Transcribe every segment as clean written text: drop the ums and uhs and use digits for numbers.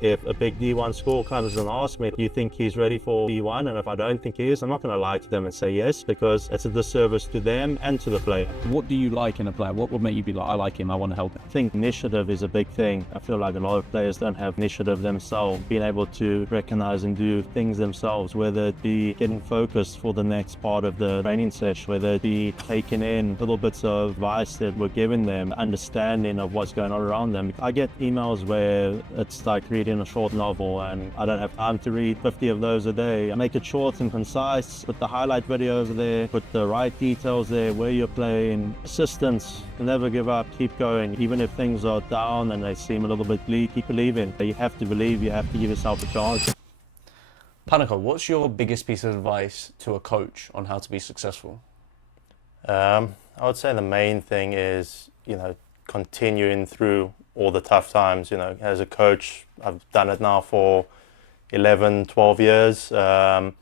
If a big D1 school comes and asks me, do you think he's ready for D1? And if I don't think he is, I'm not going to lie to them and say yes, because it's a disservice to them and to the player. What do you like in a player? What would make you be like, I like him, I want to help him? I think initiative is a big thing. I feel like a lot of players don't have initiative themselves, being able to recognize and do things themselves, whether it be getting focused for the next part of the training session, whether it be taking in little bits of advice that we're giving them, understanding of what's going on around them. I get emails where it's like reading a short novel and I don't have time to read 50 of those a day. I make it short and concise, put the highlight videos there, put the right details there, where you're playing, persistence, never give up, keep going. Even if things are down and they seem a little bit bleak, keep believing. You have to believe, you have to give yourself a chance. Panico, what's your biggest piece of advice to a coach on how to be successful? I would say the main thing is, continuing through all the tough times. As a coach, I've done it now for 11, 12 years. I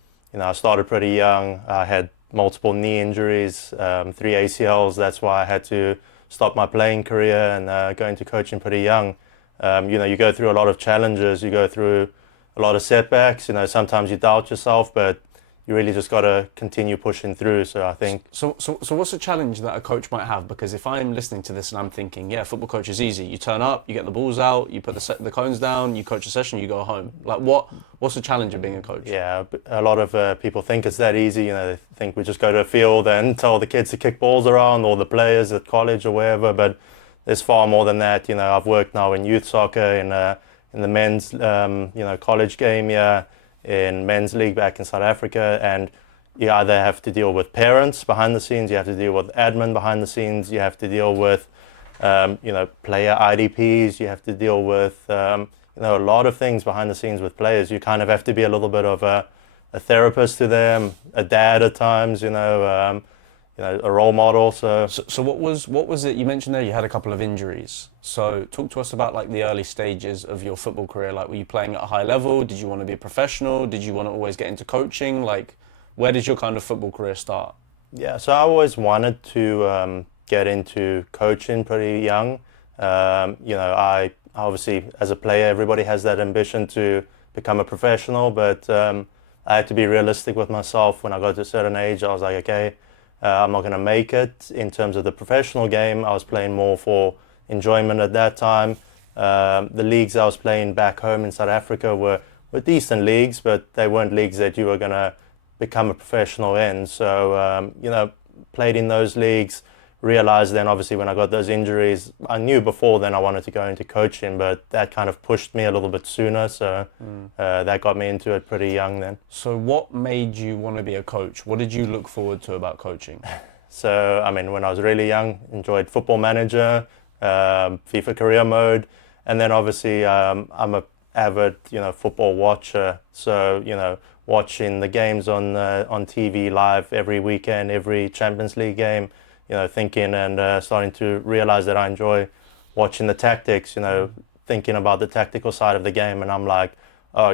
started pretty young. I had multiple knee injuries, 3 ACLs. That's why I had to stop my playing career and go into coaching pretty young. You go through a lot of challenges. You go through a lot of setbacks. Sometimes you doubt yourself, but you really just got to continue pushing through. So I think... So what's a challenge that a coach might have? Because if I'm listening to this and I'm thinking, yeah, football coach is easy. You turn up, you get the balls out, you put the cones down, you coach a session, you go home. Like what's the challenge of being a coach? Yeah, a lot of people think it's that easy. They think we just go to a field and tell the kids to kick balls around, or the players at college or wherever. But there's far more than that. I've worked now in youth soccer, in the men's college game here, in men's league back in South Africa, and you either have to deal with parents behind the scenes, you have to deal with admin behind the scenes, you have to deal with player IDPs, you have to deal with a lot of things behind the scenes with players. You kind of have to be a little bit of a therapist to them, a dad at times, a role model. So what was it? You mentioned there you had a couple of injuries. So talk to us about like the early stages of your football career. Like, were you playing at a high level? Did you want to be a professional? Did you want to always get into coaching? Like, where did your kind of football career start? Yeah, so I always wanted to get into coaching pretty young. I obviously, as a player, everybody has that ambition to become a professional, but I had to be realistic with myself. When I got to a certain age, I was like, okay, I'm not going to make it in terms of the professional game. I was playing more for enjoyment at that time. The leagues I was playing back home in South Africa were decent leagues, but they weren't leagues that you were going to become a professional in. So, played in those leagues, realized then obviously when I got those injuries, I knew before then I wanted to go into coaching, but that kind of pushed me a little bit sooner. So that got me into it pretty young then. So what made you want to be a coach? What did you look forward to about coaching? So, when I was really young, enjoyed Football Manager, FIFA Career Mode, and then obviously I'm a avid, football watcher. So, watching the games on TV live every weekend, every Champions League game, thinking and starting to realize that I enjoy watching the tactics, thinking about the tactical side of the game. And I'm like, oh,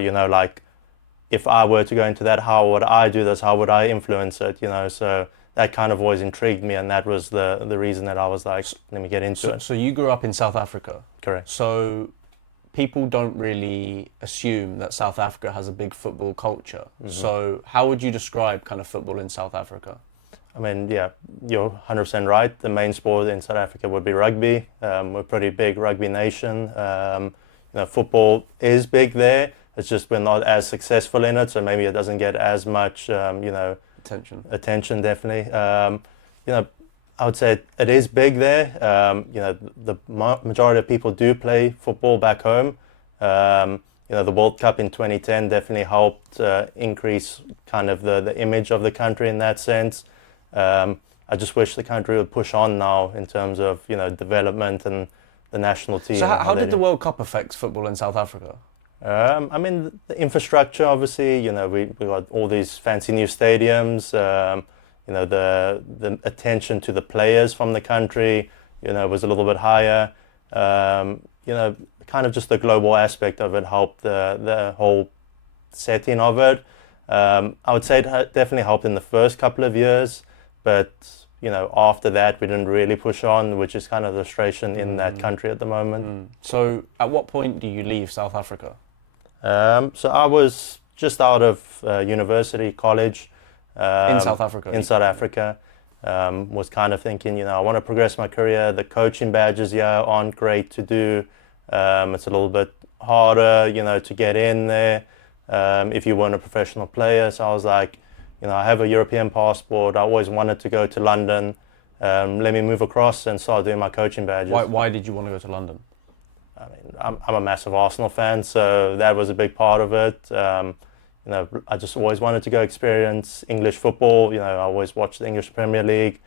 if I were to go into that, how would I do this? How would I influence it? So that kind of always intrigued me. And that was the reason that I was like, let me get into it. So you grew up in South Africa? Correct. So people don't really assume that South Africa has a big football culture. Mm-hmm. So how would you describe kind of football in South Africa? Yeah, you're 100% right. The main sport in South Africa would be rugby. We're a pretty big rugby nation. Football is big there. It's just we're not as successful in it, so maybe it doesn't get as much, attention, definitely. I would say it is big there. The majority of people do play football back home. The World Cup in 2010 definitely helped increase kind of the image of the country in that sense. I just wish the country would push on now in terms of, development and the national team. So how did the World Cup affect football in South Africa? The infrastructure, obviously, we got all these fancy new stadiums, the attention to the players from the country, was a little bit higher. Kind of just the global aspect of it helped the whole setting of it. I would say it definitely helped in the first couple of years, but after that we didn't really push on, which is kind of the frustration in that country at the moment. So at what point do you leave South Africa? So I was just out of university, college. In South Africa? In South Africa. Was kind of thinking, I want to progress my career. The coaching badges, aren't great to do. It's a little bit harder, to get in there if you weren't a professional player. So I was like, I have a European passport. I always wanted to go to London. Let me move across and start doing my coaching badges. Why did you want to go to London? I mean, I'm a massive Arsenal fan, so that was a big part of it. I just always wanted to go experience English football. I always watched the English Premier League,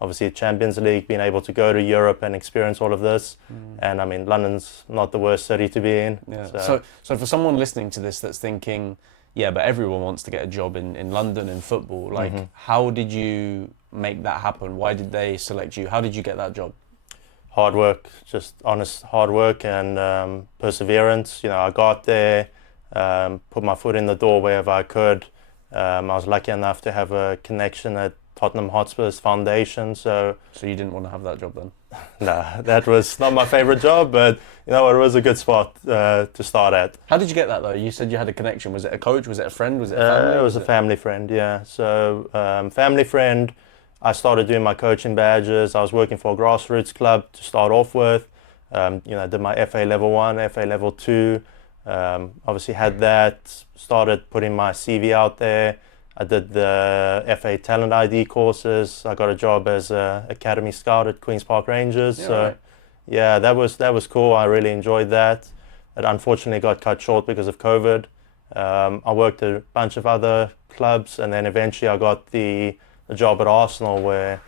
obviously Champions League, being able to go to Europe and experience all of this. And I mean, London's not the worst city to be in. Yeah. So for someone listening to this that's thinking, yeah, but everyone wants to get a job in London in football, like, how did you make that happen? Why did they select you? How did you get that job? Hard work, just honest hard work and perseverance. I got there, put my foot in the door wherever I could. I was lucky enough to have a connection at Tottenham Hotspur's foundation. So you didn't want to have that job then? No, that was not my favorite job, but it was a good spot to start at. How did you get that though? You said you had a connection. Was it a coach? Was it a friend? Was it a family? It was a family friend, yeah. So family friend, I started doing my coaching badges. I was working for a grassroots club to start off with. Did my FA level 1, FA level 2. Obviously had that, started putting my CV out there. I did the FA Talent ID courses. I got a job as an academy scout at Queen's Park Rangers. Yeah, that was cool. I really enjoyed that. It unfortunately got cut short because of COVID. I worked at a bunch of other clubs, and then eventually I got a job at Arsenal where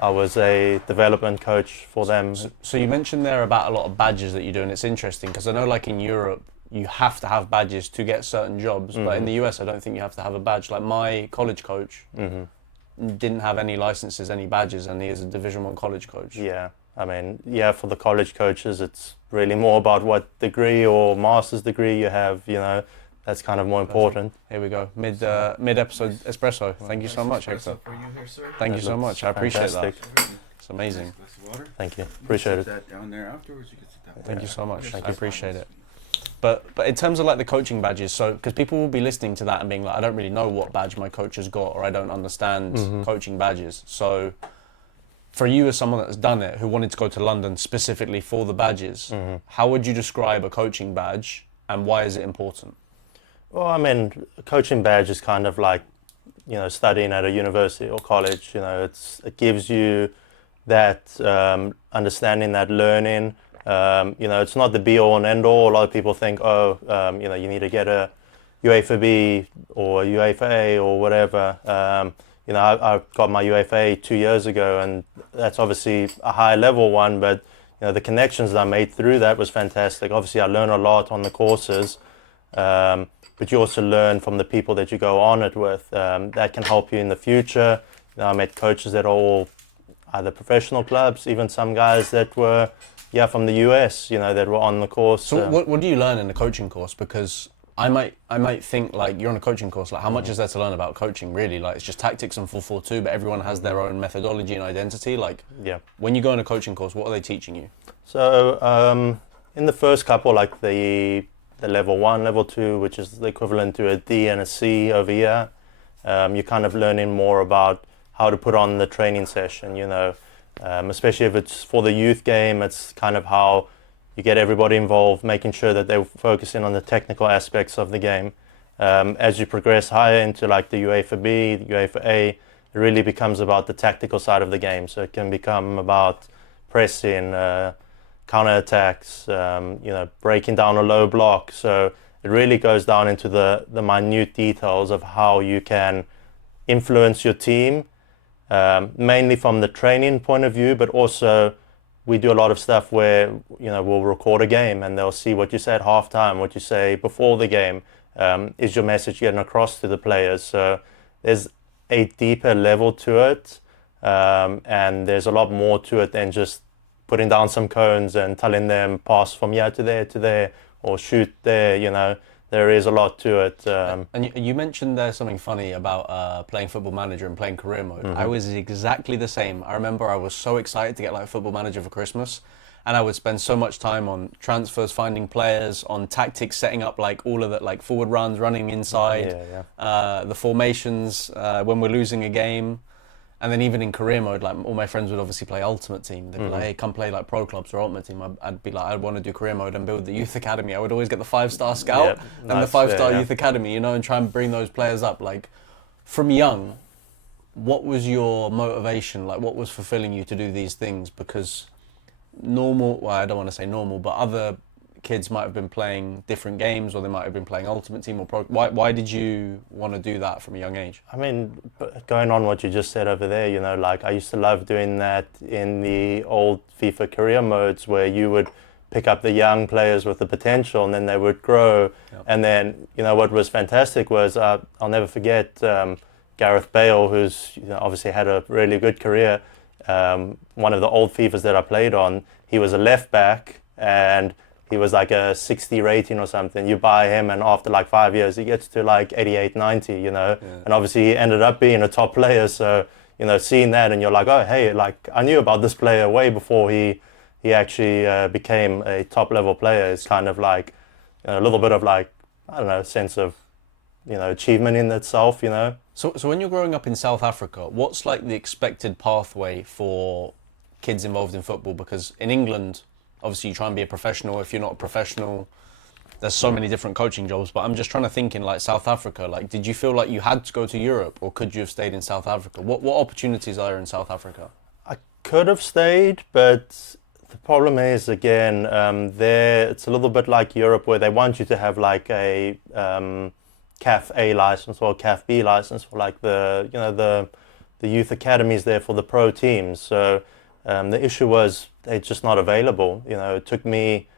I was a development coach for them. So you mentioned there about a lot of badges that you do, and it's interesting because I know like in Europe, you have to have badges to get certain jobs, but in the US I don't think you have to have a badge. Like my college coach didn't have any licenses, any badges, and he is a Division 1 college coach. Yeah, I mean, for the college coaches it's really more about what degree or master's degree you have, that's kind of more important. Here we go, mid episode espresso. Thank you so much, Hector. Thank you so much, I appreciate that. It's amazing. Thank you, appreciate it. Thank you so much, I appreciate it. But in terms of like the coaching badges, so because people will be listening to that and being like, I don't really know what badge my coach has got, or I don't understand coaching badges. So for you as someone that's done it, who wanted to go to London specifically for the badges, how would you describe a coaching badge and why is it important? Well, I mean, a coaching badge is kind of like, studying at a university or college. It gives you that understanding, that learning. It's not the be all and end all. A lot of people think, you need to get a UEFA B or a UEFA A or whatever. I got my UEFA A 2 years ago, and that's obviously a high level one, but the connections that I made through that was fantastic. Obviously, I learned a lot on the courses, but you also learn from the people that you go on it with. That can help you in the future. I met coaches that are all either professional clubs, even some guys that were from the US, that were on the course. So what do you learn in the coaching course? Because I might think like you're on a coaching course, like how much is there to learn about coaching really? Like it's just tactics and 4-4-2, but everyone has their own methodology and identity. Like when you go on a coaching course, what are they teaching you? So in the first couple, like the level 1, level 2, which is the equivalent to a D and a C over here, you're kind of learning more about how to put on the training session, especially if it's for the youth game. It's kind of how you get everybody involved, making sure that they're focusing on the technical aspects of the game. As you progress higher into like the UEFA B, the UEFA A, it really becomes about the tactical side of the game. So it can become about pressing, counter-attacks, breaking down a low block. So it really goes down into the minute details of how you can influence your team, mainly from the training point of view, but also we do a lot of stuff where we'll record a game and they'll see what you say at halftime, what you say before the game. Is your message getting across to the players? So there's a deeper level to it, and there's a lot more to it than just putting down some cones and telling them pass from here to there or shoot there. There is a lot to it. And you mentioned there's something funny about playing Football Manager and playing career mode. I was exactly the same. I remember I was so excited to get like Football Manager for Christmas, and I would spend so much time on transfers, finding players, on tactics, setting up like all of that, like forward runs, running inside, the formations when we're losing a game. And then even in career mode, like all my friends would obviously play Ultimate Team. They'd be like, hey, come play like pro clubs or Ultimate Team. I'd be like, I want to do career mode and build the youth academy. I would always get the 5-star scout and the 5-star youth academy, you know, and try and bring those players up. Like from young, what was your motivation? Like what was fulfilling you to do these things? Because well, I don't want to say normal, but other kids might have been playing different games, or they might have been playing Ultimate Team or Pro. Why did you want to do that from a young age? I mean, going on what you just said over there, you know, like I used to love doing that in the old FIFA career modes where you would pick up the young players with the potential and then they would grow. Yep. And then, you know, what was fantastic was, I'll never forget Gareth Bale, who's, you know, obviously had a really good career. One of the old FIFAs that I played on, he was a left back and he was like a 60 rating or something. You buy him and after like 5 years, he gets to like 88, 90, you know. Yeah. And obviously he ended up being a top player. So, you know, seeing that and you're like, oh, hey, like I knew about this player way before he actually became a top level player. It's kind of like, you know, a little bit of like, I don't know, sense of, you know, achievement in itself, you know. So when you're growing up in South Africa, what's like the expected pathway for kids involved in football? Because in England, obviously you try and be a professional. If you're not a professional, there's so many different coaching jobs. But I'm just trying to think in like South Africa, like did you feel like you had to go to Europe or could you have stayed in South Africa? What opportunities are there in South Africa? I could have stayed, but the problem is, again, there it's a little bit like Europe where they want you to have like a CAF A license or CAF B license for like the, you know, the youth academies there for the pro teams. So the issue was they're just not available. You know, it took me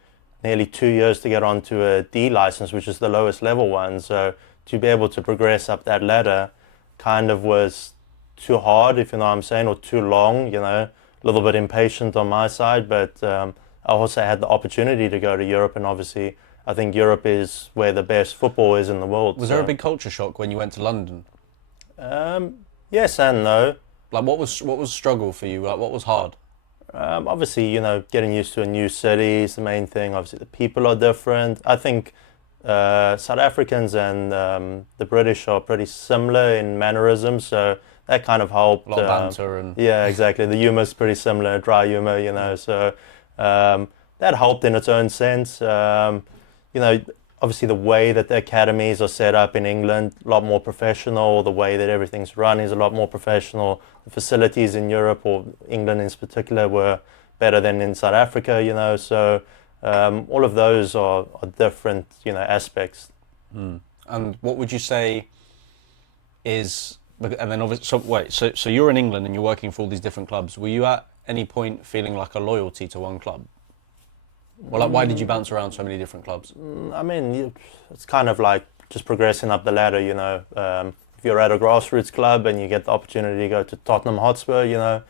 nearly 2 years to get onto a D license, which is the lowest level one. So to be able to progress up that ladder kind of was too hard, if you know what I'm saying, or too long, you know, a little bit impatient on my side. But I also had the opportunity to go to Europe, and obviously I think Europe is where the best football is in the world. Was there a big culture shock when you went to London? Yes and no. Like what was struggle for you? Like what was hard? Obviously, you know, getting used to a new city is the main thing. Obviously, the people are different. I think South Africans and the British are pretty similar in mannerisms, so that kind of helped. A lot of banter and... Yeah, exactly. The humour is pretty similar, dry humour, you know, so that helped in its own sense. You know, obviously the way that the academies are set up in England, a lot more professional. The way that everything's run is a lot more professional. The facilities in Europe, or England in particular, were better than in South Africa, you know. So all of those are different, you know, aspects. Mm. And what would you say is, and then obviously, so you're in England and you're working for all these different clubs. Were you at any point feeling like a loyalty to one club? Well, like, why did you bounce around so many different clubs? I mean, it's kind of like just progressing up the ladder, you know. If you're at a grassroots club and you get the opportunity to go to Tottenham Hotspur, you know,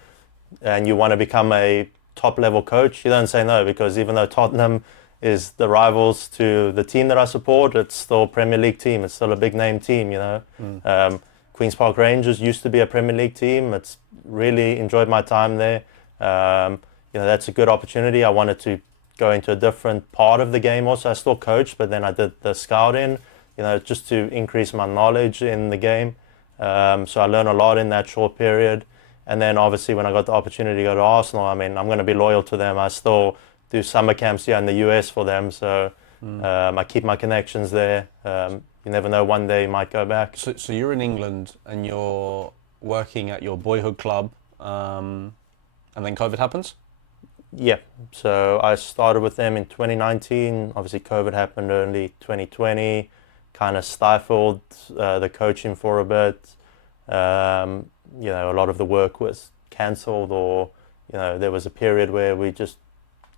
and you want to become a top-level coach, you don't say no, because even though Tottenham is the rivals to the team that I support, it's still a Premier League team. It's still a big-name team, you know. Queen's Park Rangers used to be a Premier League team. It's really enjoyed my time there. You know, that's a good opportunity. I wanted to go into a different part of the game also. I still coached, but then I did the scouting, you know, just to increase my knowledge in the game. So I learned a lot in that short period. And then obviously when I got the opportunity to go to Arsenal, I mean, I'm going to be loyal to them. I still do summer camps here in the US for them. So I keep my connections there. You never know, one day you might go back. So you're in England and you're working at your boyhood club, and then COVID happens? Yeah, so I started with them in 2019. Obviously, COVID happened early 2020, kind of stifled the coaching for a bit. You know, a lot of the work was cancelled, or, you know, there was a period where we just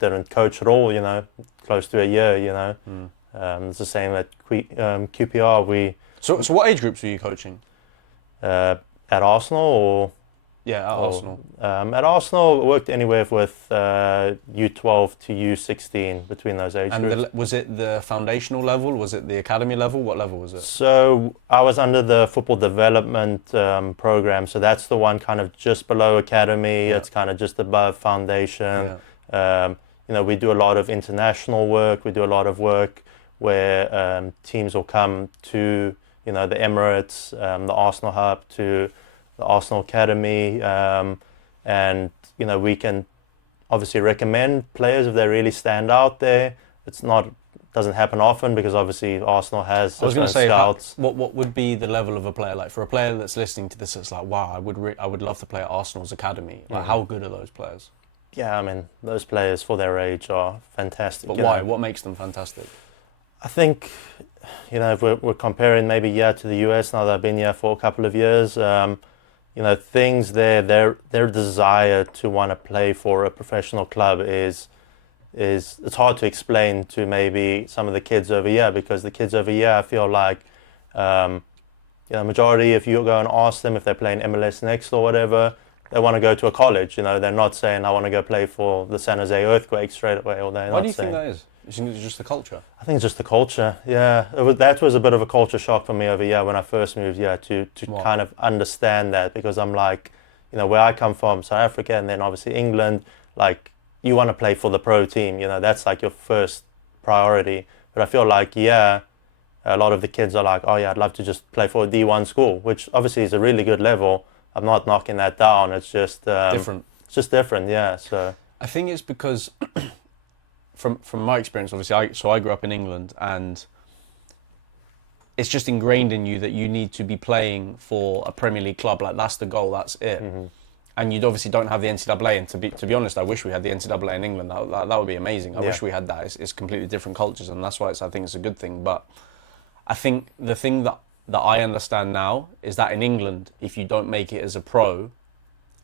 didn't coach at all, you know, close to a year, you know. It's the same at QPR. So what age groups were you coaching? At Arsenal, or... Yeah, at Arsenal. At Arsenal, I worked anywhere with U12 to U16, between those age groups. And was it the foundational level? Was it the academy level? What level was it? So I was under the football development program. So that's the one kind of just below academy. Yeah. It's kind of just above foundation. Yeah. we do a lot of international work. We do a lot of work where teams will come to, the Emirates, the Arsenal Hub, to the Arsenal Academy, and, we can obviously recommend players if they really stand out there. Doesn't happen often because obviously Arsenal has I was going to say, scouts. what would be the level of a player? Like for a player that's listening to this, it's like, wow, I would love to play at Arsenal's academy. Like, how good are those players? Yeah, I mean, those players for their age are fantastic. But why? What makes them fantastic? I think, if we're comparing maybe to the US now that I've been here for a couple of years, things there, their desire to want to play for a professional club is it's hard to explain to maybe some of the kids over here, because the kids over here, I feel like, majority, if you go and ask them if they're playing MLS Next or whatever, they want to go to a college. They're not saying I want to go play for the San Jose Earthquake straight away. Or Why do you think that is? You think it's just the culture? I think it's just the culture. Yeah, that was a bit of a culture shock for me over here when I first moved here to kind of understand that, because I'm like, where I come from, South Africa, and then obviously England, like, you want to play for the pro team, that's like your first priority. But I feel like, a lot of the kids are like, oh yeah, I'd love to just play for a D1 school, which obviously is a really good level. I'm not knocking that down. It's just different. It's just different, yeah. So I think it's because, from my experience, obviously, I grew up in England, and it's just ingrained in you that you need to be playing for a Premier League club. Like, that's the goal, that's it. Mm-hmm. And you obviously don't have the NCAA, and to be honest, I wish we had the NCAA in England. That would be amazing. I wish we had that. It's completely different cultures, and that's why I think it's a good thing. But I think the thing that I understand now is that in England, if you don't make it as a pro,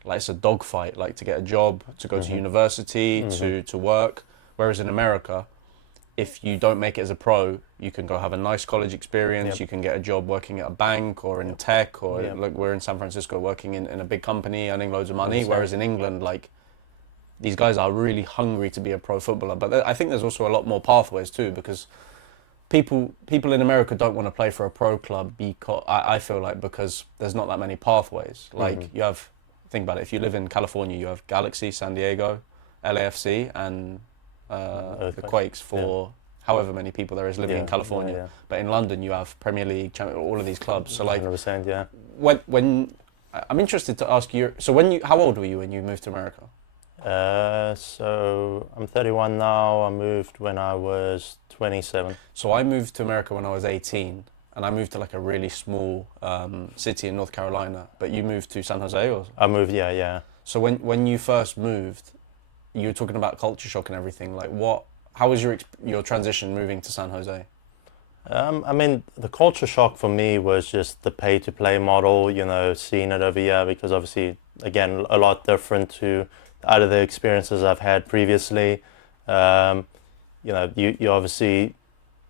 like, it's a dogfight, like to get a job, to go to university, to work. Whereas in America, if you don't make it as a pro, you can go have a nice college experience, you can get a job working at a bank or in tech, or like we're in San Francisco working in a big company, earning loads of money. Whereas in England, like, these guys are really hungry to be a pro footballer. But I think there's also a lot more pathways too, because people in America don't want to play for a pro club, because I feel like, because there's not that many pathways. Like, you have, think about it, if you live in California, you have Galaxy, San Diego, LAFC, and the Quakes for however many people there is living in California. But in London, you have Premier League, all of these clubs. So, like, 100%, yeah. When I'm interested to ask you, so how old were you when you moved to America? So I'm 31 now. I moved when I was 27. So I moved to America when I was 18, and I moved to like a really small city in North Carolina. But you moved to San Jose, or? I moved, yeah. So when you first moved, you were talking about culture shock and everything. Like, how was your transition moving to San Jose? I mean, the culture shock for me was just the pay-to-play model, seeing it over here, because obviously, again, a lot different to out of the experiences I've had previously. You obviously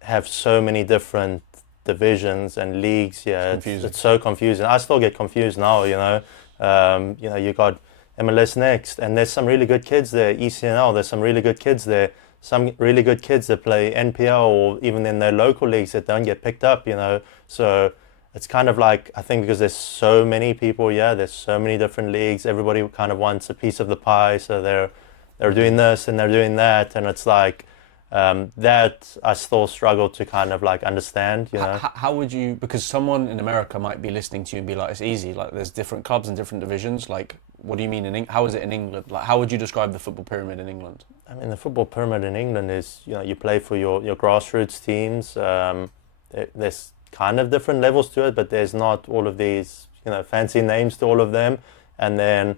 have so many different divisions and leagues. Yeah, it's so confusing. I still get confused now. You got MLS Next, and there's some really good kids there. ECNL, there's some really good kids there. Some really good kids that play NPL or even in their local leagues that don't get picked up. So it's kind of like, I think because there's so many people, there's so many different leagues, everybody kind of wants a piece of the pie, so they're doing this and they're doing that, and it's like, that I still struggle to kind of like understand, How would you, because someone in America might be listening to you and be like, it's easy, like there's different clubs and different divisions, like what do you mean how is it in England? Like, how would you describe the football pyramid in England? I mean, the football pyramid in England is, you play for your grassroots teams. There's kind of different levels to it, but there's not all of these, fancy names to all of them. And then,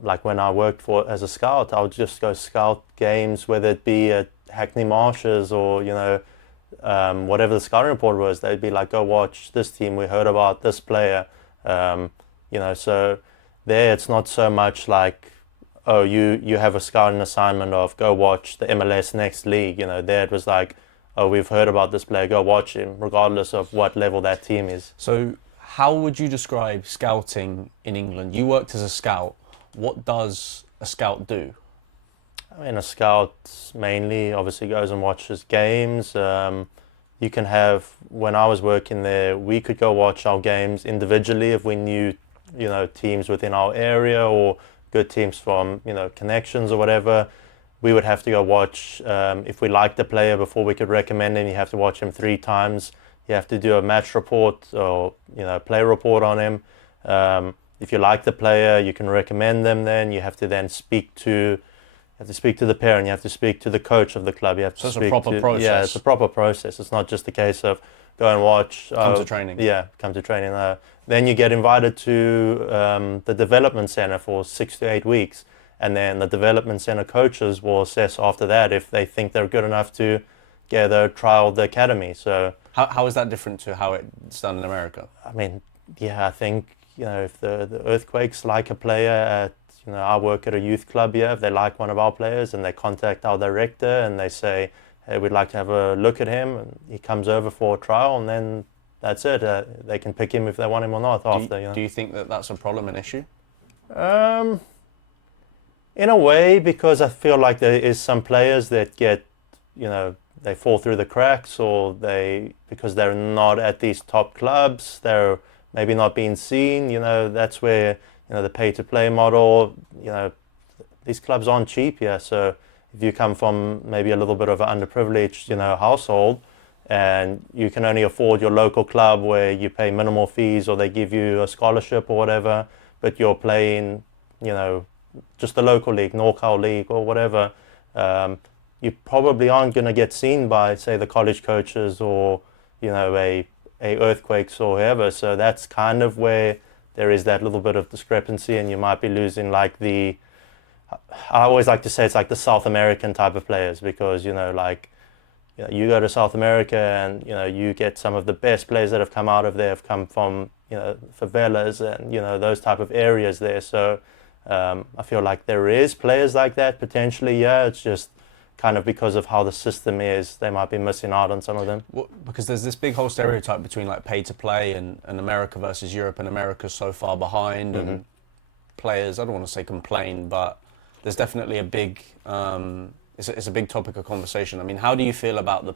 like when I worked as a scout, I would just go scout games, whether it be at Hackney Marshes or, whatever the scouting report was. They'd be like, go watch this team, we heard about this player. So there it's not so much like, oh, you have a scouting assignment of go watch the MLS Next league. There it was like, oh, we've heard about this player, go watch him, regardless of what level that team is. So how would you describe scouting in England? You worked as a scout. What does a scout do? I mean, a scout mainly obviously goes and watches games. You can have, when I was working there, we could go watch our games individually if we knew, teams within our area or good teams from, connections or whatever. we would have to go watch, if we liked the player before we could recommend him, you have to watch him 3 times. You have to do a match report or, player report on him. If you like the player, you can recommend them then. You have to then speak to the parent, you have to speak to the coach of the club. You have to So it's a proper process. Yeah, it's a proper process. It's not just a case of go and watch. Come to training. Yeah, come to training. Then you get invited to the development center for 6 to 8 weeks. And then the development center coaches will assess after that if they think they're good enough to get a trial at the academy. So how is that different to how it's done in America? I mean, yeah, I think, if the Earthquakes like a player at, I work at a youth club here, if they like one of our players and they contact our director and they say, hey, we'd like to have a look at him, and he comes over for a trial, and then that's it. They can pick him if they want him or not after. Do you think that that's a problem, an issue? In a way, because I feel like there is some players that get, they fall through the cracks, or because they're not at these top clubs, they're maybe not being seen. That's where, the pay-to-play model, these clubs aren't cheap here. So if you come from maybe a little bit of an underprivileged, household, and you can only afford your local club where you pay minimal fees or they give you a scholarship or whatever, but you're playing, just the local league, NorCal League or whatever, you probably aren't going to get seen by, say, the college coaches or, a Earthquakes or whoever. So that's kind of where there is that little bit of discrepancy, and you might be losing I always like to say it's like the South American type of players, because, you go to South America and, you get some of the best players that have come out of there have come from, favelas and, those type of areas there. So I feel like there is players like that potentially, yeah. It's just kind of because of how the system is, they might be missing out on some of them. Well, because there's this big whole stereotype between like pay to play and America versus Europe, and America's so far behind, and players, I don't want to say complain, but there's definitely a big, it's a big topic of conversation. I mean, how do you feel about the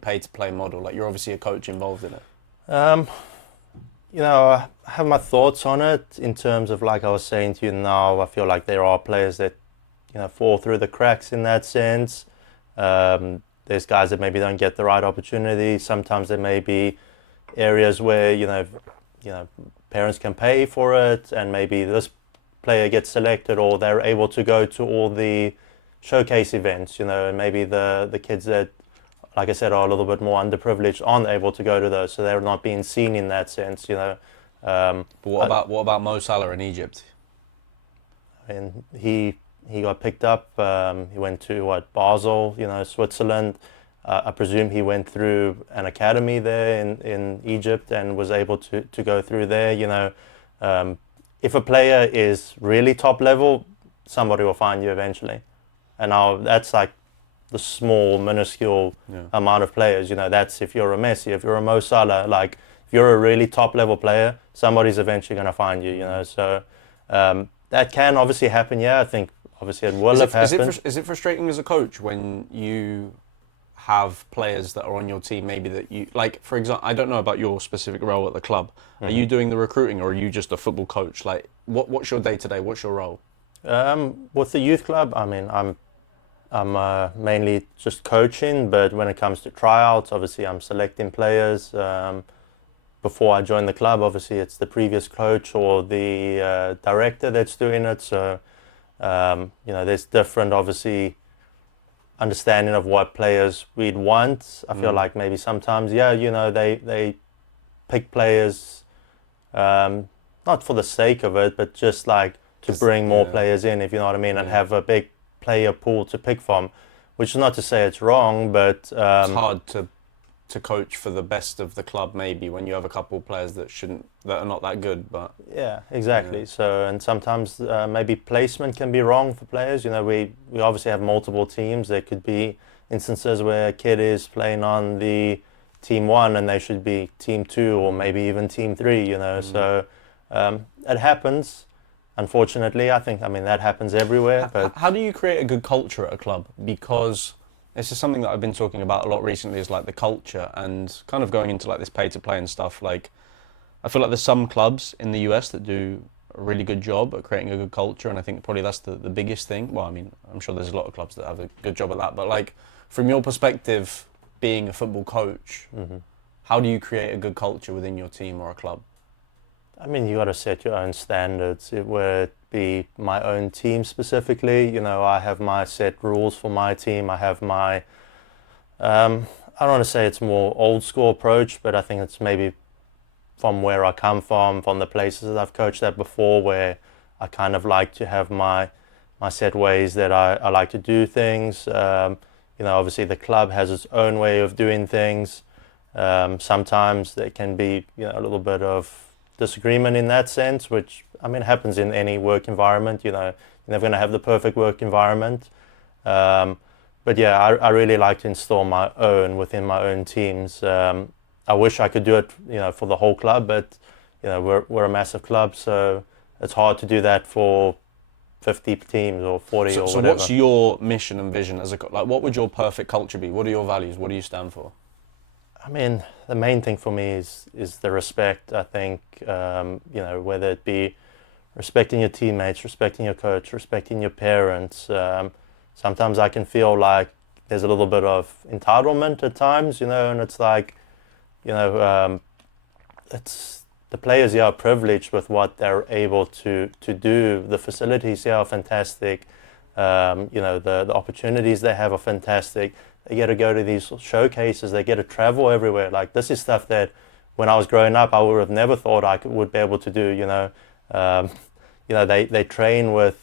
pay to play model? Like, you're obviously a coach involved in it. I have my thoughts on it in terms of, like I was saying to you now, I feel like there are players that fall through the cracks in that sense. There's guys that maybe don't get the right opportunity. Sometimes there may be areas where parents can pay for it, and maybe this player gets selected, or they're able to go to all the showcase events. And maybe the kids that, like I said, are a little bit more underprivileged aren't able to go to those, so they're not being seen in that sense. But what about Mo Salah in Egypt? I mean, he got picked up. He went to Basel, Switzerland. I presume he went through an academy there in Egypt and was able to go through there. If a player is really top level, somebody will find you eventually. And now that's like the small, minuscule amount of players. That's if you're a Messi, if you're a Mo Salah, like if you're a really top level player, somebody's eventually going to find you. So that can obviously happen. Yeah, I think. Obviously, it will have happened. Is it frustrating as a coach when you have players that are on your team, maybe that you, like, for example, I don't know about your specific role at the club. Mm-hmm. Are you doing the recruiting, or are you just a football coach? Like, what's your day-to-day? What's your role? With the youth club, I mean, I'm mainly just coaching, but when it comes to tryouts, obviously I'm selecting players. Before I join the club, obviously it's the previous coach or the director that's doing it. So there's different, obviously, understanding of what players we'd want. I feel like maybe sometimes, they pick players not for the sake of it, but just like to bring more players in, if you know what I mean, and have a big player pool to pick from, which is not to say it's wrong, but it's hard to coach for the best of the club, maybe, when you have a couple of players that are not that good. But yeah, exactly. So, and sometimes maybe placement can be wrong for players. We obviously have multiple teams. There could be instances where a kid is playing on the team 1 and they should be team 2 or maybe even team 3. So it happens. Unfortunately, I mean that happens everywhere. But how do you create a good culture at a club? Because this is something that I've been talking about a lot recently, is like the culture, and kind of going into like this pay to play and stuff. Like, I feel like there's some clubs in the US that do a really good job at creating a good culture, and I think probably that's the biggest thing. Well, I mean, I'm sure there's a lot of clubs that have a good job at that, but like from your perspective, being a football coach, how do you create a good culture within your team or a club? I mean, you got to set your own standards. Whether it be my own team specifically, you know, I have my set rules for my team. I have my, I don't want to say it's more old school approach, but I think it's maybe from where I come from the places that I've coached at before, where I kind of like to have my set ways that I like to do things. You know, obviously the club has its own way of doing things. Sometimes there can be, you know, a little bit of disagreement in that sense, which I mean happens in any work environment. You know, you're never going to have the perfect work environment. But yeah, I really like to install my own within my own teams. I wish I could do it, you know, for the whole club, but you know, we're a massive club, so it's hard to do that for 50 teams or 40 or whatever. So what's your mission and vision as like? What would your perfect culture be? What are your values? What do you stand for? I mean, the main thing for me is the respect. I think, you know, whether it be respecting your teammates, respecting your coach, respecting your parents. Sometimes I can feel like there's a little bit of entitlement at times, you know, and it's like, you know, it's the players here are privileged with what they're able to do. The facilities here are fantastic. You know, the opportunities they have are fantastic. They get to go to these showcases. They get to travel everywhere. Like, this is stuff that when I was growing up, I would have never thought I would be able to do. You know, they train with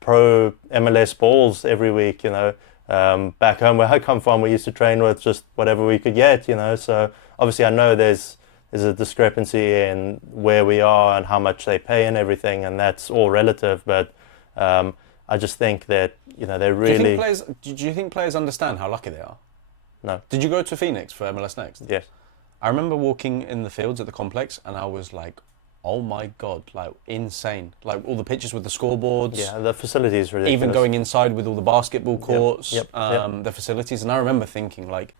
pro MLS balls every week. You know, back home where I come from, we used to train with just whatever we could get. You know, so obviously I know there's a discrepancy in where we are and how much they pay and everything, and that's all relative. But I just think that, you know, they really... Do you think players understand how lucky they are? No. Did you go to Phoenix for MLS Next? Yes. I remember walking in the fields at the complex and I was like, oh my God, like insane. Like all the pictures with the scoreboards. Yeah, the facilities is ridiculous. Even going inside with all the basketball courts, Yep. the facilities. And I remember thinking like,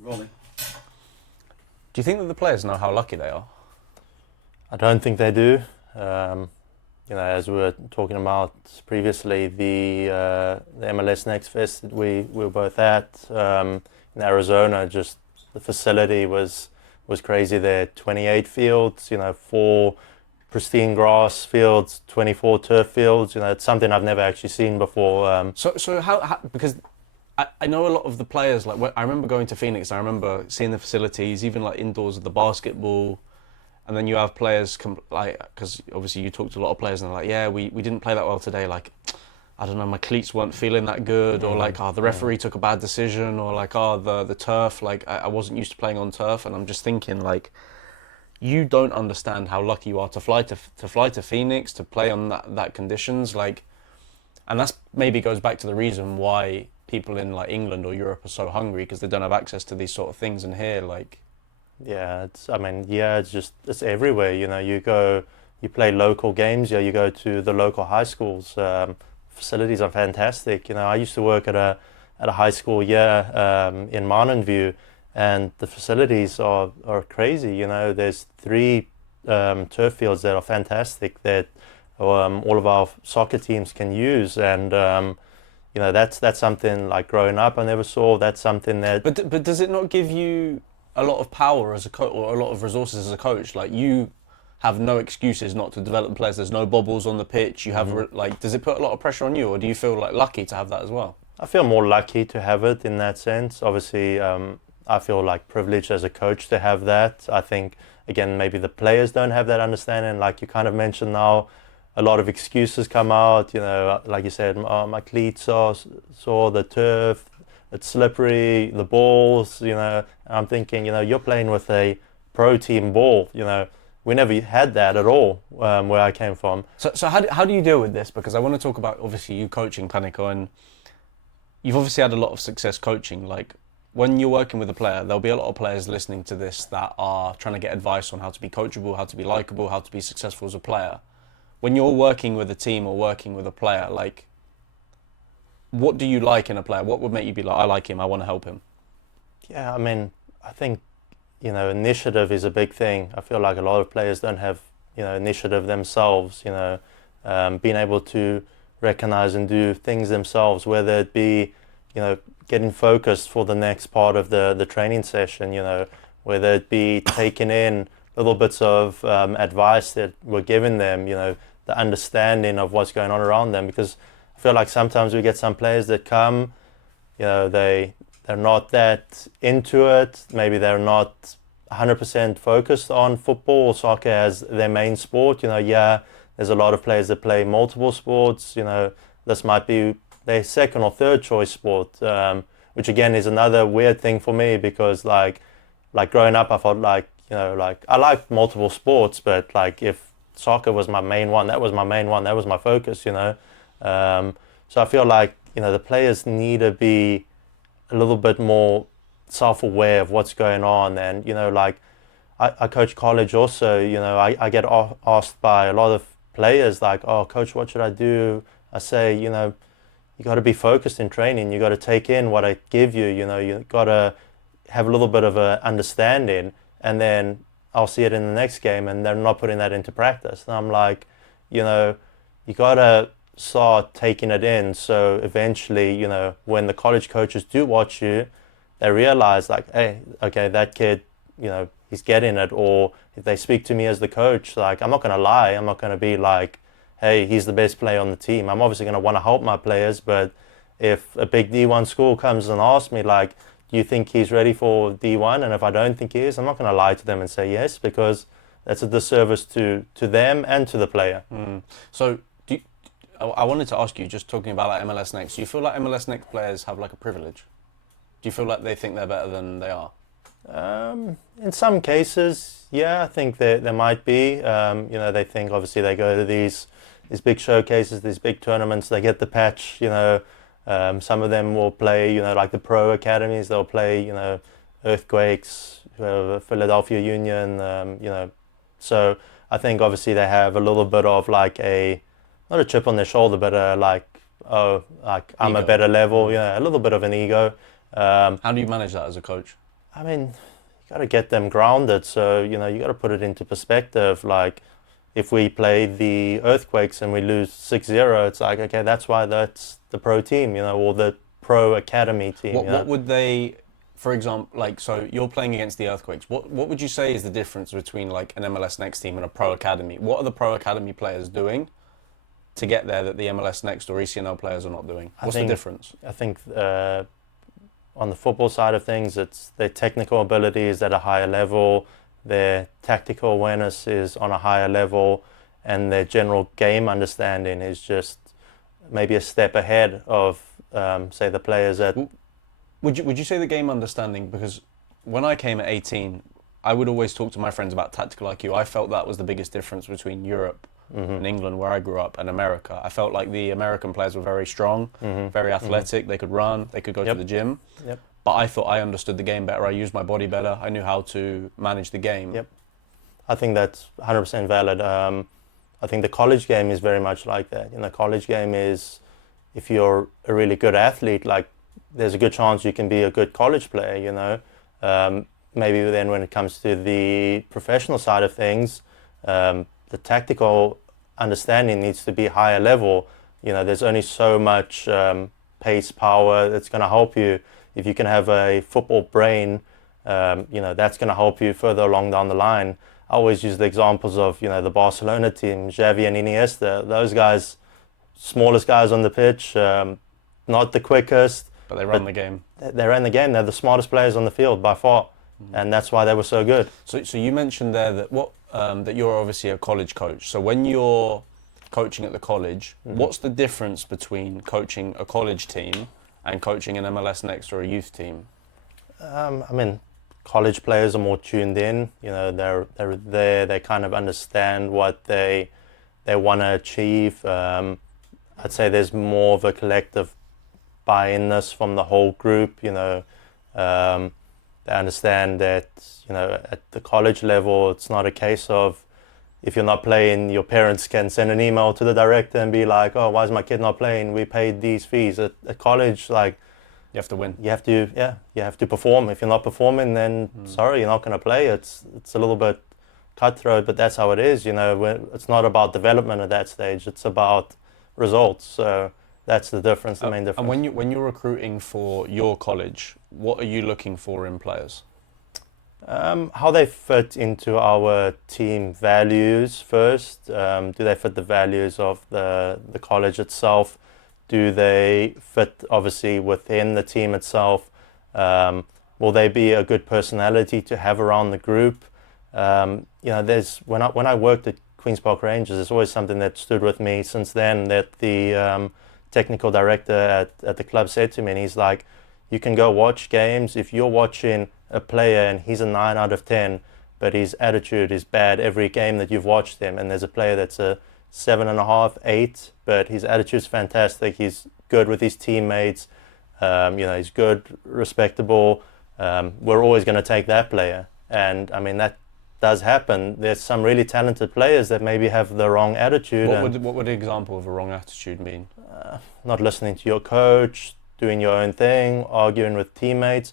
Rolly, do you think that the players know how lucky they are? I don't think they do. You know, as we were talking about previously, the MLS Next Fest that we were both at in Arizona, just the facility was crazy there. 28 fields, you know, 4 pristine grass fields, 24 turf fields. You know, it's something I've never actually seen before. So how because I know a lot of the players, like I remember going to Phoenix, I remember seeing the facilities, even like indoors of the basketball. And then you have players, like, because obviously you talk to a lot of players and they're like, yeah, we didn't play that well today. Like, I don't know, my cleats weren't feeling that good. Or like, the referee took a bad decision. Or like, the turf, like, I wasn't used to playing on turf. And I'm just thinking, like, you don't understand how lucky you are to fly to Phoenix, to play on that conditions. Like, and that's maybe goes back to the reason why people in like England or Europe are so hungry, because they don't have access to these sort of things. And here, like... Yeah, it's everywhere. You know, you play local games. Yeah, you go to the local high schools. Facilities are fantastic. You know, I used to work at a high school here in Marninview, and the facilities are crazy. You know, there's 3 turf fields that are fantastic that all of our soccer teams can use, and you know, that's something like growing up I never saw. That's something that. But does it not give you a lot of power as a coach, or a lot of resources as a coach? Like, you have no excuses not to develop players. There's no bobbles on the pitch. You have like, does it put a lot of pressure on you, or do you feel like lucky to have that as well? I feel more lucky to have it in that sense. Obviously, I feel like privileged as a coach to have that. I think, again, maybe the players don't have that understanding. Like you kind of mentioned now, a lot of excuses come out. You know, like you said, my cleats are sore, the turf, it's slippery, the balls, you know. I'm thinking, you know, you're playing with a pro team ball, you know. We never had that at all where I came from. So how do you deal with this? Because I want to talk about, obviously, you coaching Panico, and you've obviously had a lot of success coaching. Like, when you're working with a player, there'll be a lot of players listening to this that are trying to get advice on how to be coachable, how to be likable, how to be successful as a player. When you're working with a team or working with a player, like, what do you like in a player? What would make you be like, I like him, I want to help him? Yeah, I mean, I think, you know, initiative is a big thing. I feel like a lot of players don't have initiative themselves, being able to recognize and do things themselves, whether it be, getting focused for the next part of the training session, whether it be taking in little bits of advice that we're giving them, the understanding of what's going on around them. Because I feel like sometimes we get some players that come, they're not that into it. Maybe they're not 100% focused on football or soccer as their main sport. There's a lot of players that play multiple sports. This might be their second or third choice sport, which again is another weird thing for me, because like growing up, I felt like, I liked multiple sports, but like if soccer was my main one, that was my main one, that was my focus, So I feel like, the players need to be a little bit more self-aware of what's going on. And, I coach college also, I get asked by a lot of players like, oh, coach, what should I do? I say, you got to be focused in training. You got to take in what I give you, you got to have a little bit of a understanding, and then I'll see it in the next game, and they're not putting that into practice. And I'm like, you got to start taking it in. So eventually, when the college coaches do watch you, they realize like, hey, okay, that kid, he's getting it. Or if they speak to me as the coach, like, I'm not going to lie. I'm not going to be like, hey, he's the best player on the team. I'm obviously going to want to help my players. But if a big D1 school comes and asks me like, do you think he's ready for D1? And if I don't think he is, I'm not going to lie to them and say yes, because that's a disservice to them and to the player. So I wanted to ask you, just talking about like MLS Next, do you feel like MLS Next players have like a privilege? Do you feel like they think they're better than they are? In some cases, yeah, I think there might be. They think obviously they go to these big showcases, these big tournaments, they get the patch, some of them will play, like the pro academies, they'll play, Earthquakes, Philadelphia Union, so I think obviously they have a little bit of like not a chip on their shoulder, but I'm Ego. a better level, a little bit of an ego. How do you manage that as a coach? I mean, you got to get them grounded. So, you got to put it into perspective. Like, if we play the Earthquakes and we lose 6-0, it's like, okay, that's why that's the pro team, or the pro academy team. What would they, for example, like, so you're playing against the Earthquakes. What would you say is the difference between like an MLS Next team and a pro academy? What are the pro academy players doing to get there that the MLS Next or ECNL players are not doing? What's the difference? I think on the football side of things, it's their technical abilities at a higher level, their tactical awareness is on a higher level, and their general game understanding is just maybe a step ahead of, say, the players at... Would you say the game understanding, because when I came at 18, I would always talk to my friends about tactical IQ. I felt that was the biggest difference between Europe and England, where I grew up, and America. I felt like the American players were very strong, very athletic, they could run, they could go to the gym. But I thought I understood the game better, I used my body better, I knew how to manage the game. I think that's 100% valid. I think the college game is very much like that. The college game is, if you're a really good athlete, like, there's a good chance you can be a good college player, maybe then when it comes to the professional side of things, the tactical understanding needs to be higher level. There's only so much pace, power that's going to help you. If you can have a football brain, that's going to help you further along down the line. I always use the examples of, the Barcelona team, Xavi and Iniesta. Those guys, smallest guys on the pitch, not the quickest. But they ran the game. They ran the game. They're the smartest players on the field by far. And that's why they were so good. So you mentioned there that that you're obviously a college coach. So when you're coaching at the college, what's the difference between coaching a college team and coaching an MLS Next or a youth team? College players are more tuned in. They're there. They kind of understand what they want to achieve. I'd say there's more of a collective buy-inness from the whole group. They understand that, at the college level, it's not a case of, if you're not playing, your parents can send an email to the director and be like, oh, why is my kid not playing? We paid these fees. At college, like, you have to win. You have to perform. If you're not performing, then sorry, you're not going to play. It's a little bit cutthroat, but that's how it is. It's not about development at that stage. It's about results. So that's the difference, the main difference. And when you're recruiting for your college, what are you looking for in players? How they fit into our team values first. Do they fit the values of the college itself? Do they fit obviously within the team itself? Will they be a good personality to have around the group? There's when I worked at Queen's Park Rangers, there's always something that stood with me since then, that the technical director at the club said to me, and he's like, you can go watch games. If you're watching a player and he's a 9 out of 10, but his attitude is bad every game that you've watched him, and there's a player that's a 7.5, 8, but his attitude's fantastic, he's good with his teammates, he's good, respectable, we're always going to take that player. And I mean, that does happen. There's some really talented players that maybe have the wrong attitude. What would an example of a wrong attitude mean? Not listening to your coach, doing your own thing, arguing with teammates.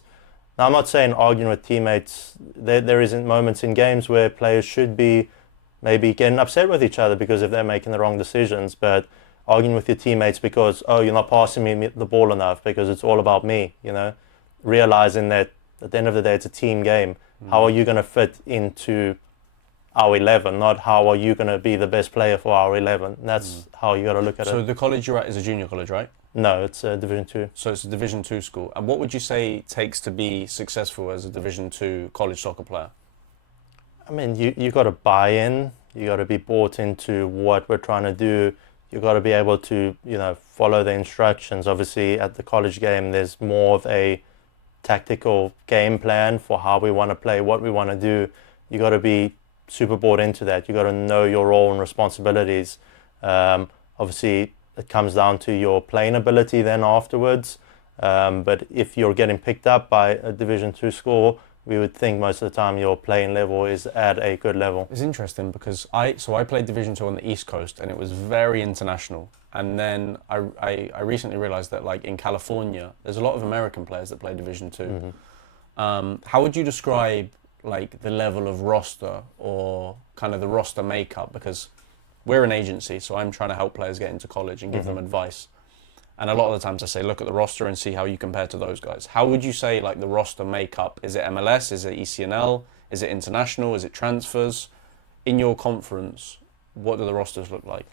Now, I'm not saying arguing with teammates, there isn't moments in games where players should be maybe getting upset with each other because if they're making the wrong decisions, but arguing with your teammates because, oh, you're not passing me the ball enough because it's all about me, realizing that at the end of the day, it's a team game. How are you going to fit into our 11, not how are you going to be the best player for our 11? That's how you got to look at it. So the college you're at is a junior college, right? No, it's a Division 2. So it's a Division 2 school. And what would you say takes to be successful as a Division 2 college soccer player? I mean, you got to buy in. You got to be bought into what we're trying to do. You got to be able to, follow the instructions. Obviously, at the college game, there's more of a tactical game plan for how we want to play, what we want to do. You got to be super bought into that. You got to know your role and responsibilities. Obviously, it comes down to your playing ability then afterwards. But if you're getting picked up by a Division 2 school, we would think most of the time your playing level is at a good level. It's interesting because I played Division 2 on the East Coast and it was very international. And then I recently realized that like in California, there's a lot of American players that play Division 2. Mm-hmm. How would you describe like the level of roster or kind of the roster makeup? Because we're an agency, so I'm trying to help players get into college and give them advice. And a lot of the times I say, look at the roster and see how you compare to those guys. How would you say like the roster makeup? Is it MLS? Is it ECNL? Is it international? Is it transfers? In your conference, what do the rosters look like?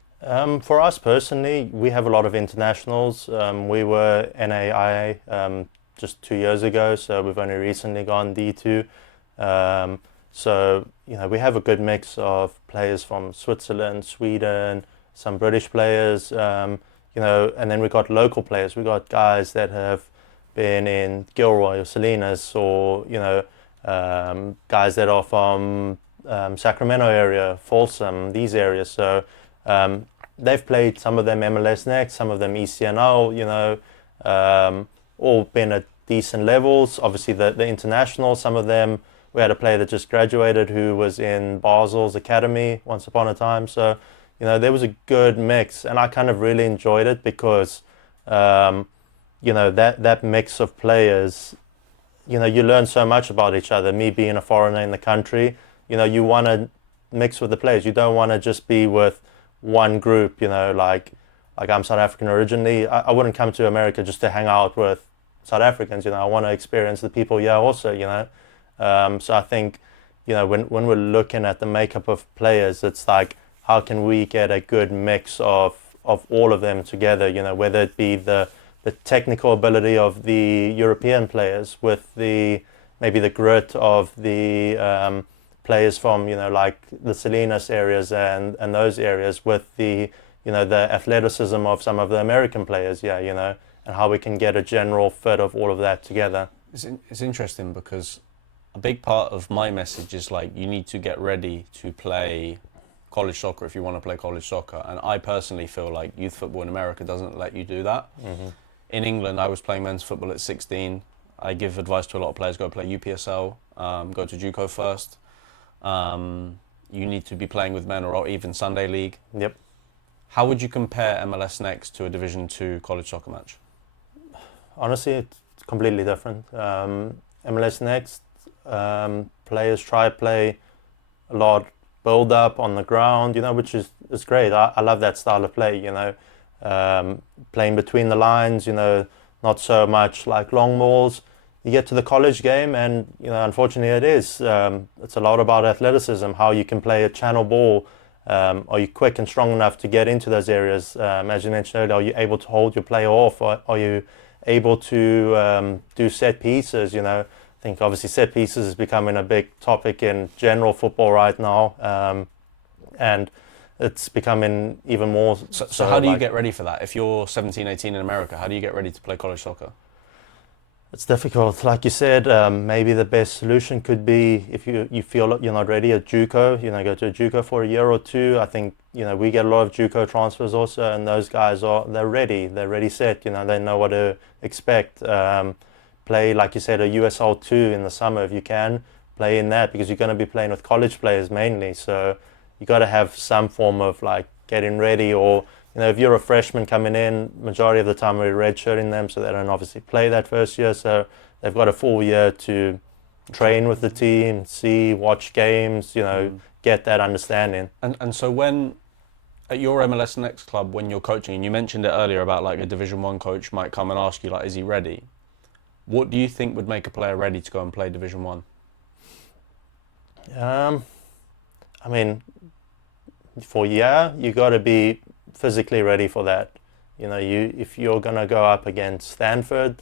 For us personally, we have a lot of internationals. We were NAIA just 2 years ago, so we've only recently gone D2. So, we have a good mix of players from Switzerland, Sweden, some British players, and then we got local players. We got guys that have been in Gilroy or Salinas or, guys that are from Sacramento area, Folsom, these areas. So they've played, some of them MLS Next, some of them ECNL, all been at decent levels. Obviously the international, some of them, we had a player that just graduated who was in Basel's academy once upon a time. So, there was a good mix, and I kind of really enjoyed it because, that mix of players, you learn so much about each other. Me being a foreigner in the country, you want to mix with the players. You don't want to just be with one group, like I'm South African originally. I wouldn't come to America just to hang out with South Africans, I want to experience the people here also, So I think, when we're looking at the makeup of players, it's like, how can we get a good mix of all of them together, whether it be the technical ability of the European players with maybe the grit of the players from, like the Salinas areas and those areas with the athleticism of some of the American players, and how we can get a general fit of all of that together. It's interesting because a big part of my message is like, you need to get ready to play college soccer if you want to play college soccer. And I personally feel like youth football in America doesn't let you do that. Mm-hmm. In England, I was playing men's football at 16. I give advice to a lot of players, go play UPSL, go to JUCO first. You need to be playing with men or even Sunday League. Yep. How would you compare MLS Next to a Division 2 college soccer match? Honestly, it's completely different. MLS Next, players play a lot build up on the ground, which is great. I love that style of play, playing between the lines, not so much like long balls. You get to the college game and, unfortunately it's a lot about athleticism, how you can play a channel ball. Are you quick and strong enough to get into those areas? As you mentioned earlier, are you able to hold your player off? Are you able to do set pieces? I think obviously set pieces is becoming a big topic in general football right now. And it's becoming even more. So how do you get ready for that? If you're 17, 18 in America, how do you get ready to play college soccer? It's difficult. Like you said, maybe the best solution could be if you feel you're not ready at JUCO, go to a JUCO for a year or two. I think, we get a lot of JUCO transfers also, and those guys they're ready set, they know what to expect. Play, like you said, a USL 2 in the summer if you can, play in that because you're going to be playing with college players mainly. So you got to have some form of like getting ready, or if you're a freshman coming in, majority of the time we're redshirting them, so they don't obviously play that first year. So they've got a full year to train with the team, watch games, get that understanding. And so when at your MLS Next club, when you're coaching, and you mentioned it earlier about like a Division 1 coach might come and ask you like, is he ready? What do you think would make a player ready to go and play Division 1? I mean, you got to be physically ready for that. If you're gonna go up against Stanford,